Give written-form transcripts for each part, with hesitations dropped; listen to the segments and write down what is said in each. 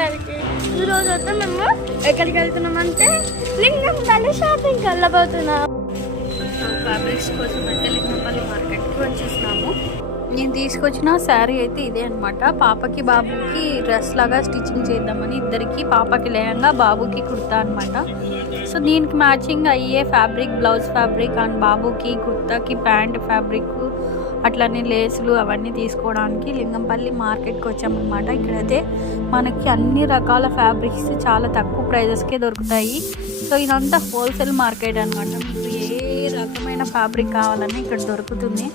అందరికి ఈరోజు అయితే మేము ఎక్కడికి వెళ్తున్నామంటే లింగంపల్లి షాపింగ్కి వెళ్ళబోతున్నాం. ఫ్యాబ్రిక్స్ కోసం అయితే లింగంపల్లి మార్కెట్కి వచ్చేసినాము. నేను తీసుకొచ్చిన శారీ అయితే ఇదే అనమాట. పాపకి బాబుకి డ్రెస్ లాగా స్టిచ్చింగ్ చేద్దామని ఇద్దరికి, పాపకి లేయంగా బాబుకి కుర్తా అనమాట. సో దీనికి మ్యాచింగ్ అయ్యే ఫ్యాబ్రిక్, బ్లౌజ్ ఫ్యాబ్రిక్ అండ్ బాబుకి కుర్తాకి ప్యాంట్ ఫ్యాబ్రిక్ అట్లనే లేసులు అవన్నీ తీసుకోవడానికి లింగంపల్లి మార్కెట్కి వచ్చామన్నమాట. ఇక్కడైతే మనకి అన్ని రకాల ఫ్యాబ్రిక్స్ చాలా తక్కువ ప్రైజెస్కే దొరుకుతాయి. సో ఇదంతా హోల్సేల్ మార్కెట్ అనమాట. మీకు ఏ రకమైన ఫ్యాబ్రిక్ కావాలన్నా ఇక్కడ దొరుకుతుంది.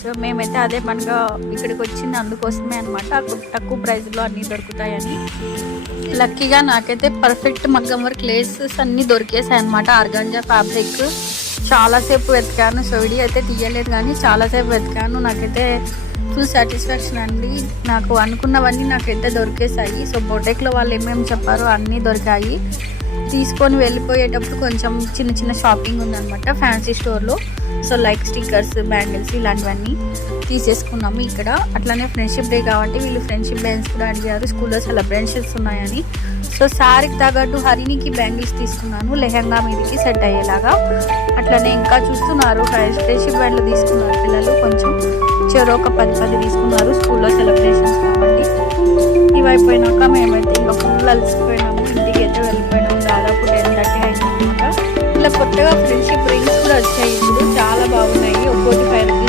సో మేమైతే అదే పనిగా ఇక్కడికి వచ్చింది అందుకోసమే అనమాట. తక్కువ ప్రైస్లో అన్నీ దొరుకుతాయని. లక్కీగా నాకైతే పర్ఫెక్ట్ మగ్గం వర్క్ లేసెస్ అన్నీ దొరికేసాయి అనమాట. ఆర్గాంజా ఫ్యాబ్రిక్ చాలాసేపు వెతికాను. సో వీడియో అయితే తీయలేదు కానీ చాలాసేపు వెతికాను. నాకైతే ఫుల్ సాటిస్ఫాక్షన్ అండి. నాకు అనుకున్నవన్నీ నాకైతే దొరికేసాయి. సో బొటెక్లో వాళ్ళు ఏమేమి చెప్పారో అన్నీ దొరికాయి. తీసుకొని వెళ్ళిపోయేటప్పుడు కొంచెం చిన్న చిన్న షాపింగ్ ఉందన్నమాట ఫ్యాన్సీ స్టోర్లో. సో లైక్ స్టిక్కర్స్, బ్యాంగిల్స్ ఇలాంటివన్నీ తీసేసుకున్నాము ఇక్కడ. అట్లానే ఫ్రెండ్షిప్ డే కాబట్టి వీళ్ళు ఫ్రెండ్షిప్ బ్యాండ్స్ కూడా అడిగారు. స్కూల్లో సెలబ్రేషన్స్ ఉన్నాయని. సో శారీకి తగ్గట్టు హరినికి బ్యాంగిల్స్ తీసుకున్నాను, లెహంగా మీదకి సెట్ అయ్యేలాగా. అట్లనే ఇంకా చూస్తున్నారు ఫ్రెండ్షిప్ బ్యాండ్లు తీసుకున్నారు పిల్లలు. కొంచెం చెరో ఒక 10 తీసుకున్నారు స్కూల్లో సెలబ్రేషన్స్ కాబట్టి. ఇవి అయిపోయినాక మేమైతే ఇంకా ఫుల్ అలసిపోయినాము. ఇంటికి అయితే వెళ్ళిపోయినాము. దాదాపు 10:30 అయిందన్నమాట. ఇలా కొత్తగా ఫ్రెండ్షిప్ రింగ్స్ కూడా వచ్చాయి ఇప్పుడు, చాలా బాగున్నాయి. ఒక్కోటి 5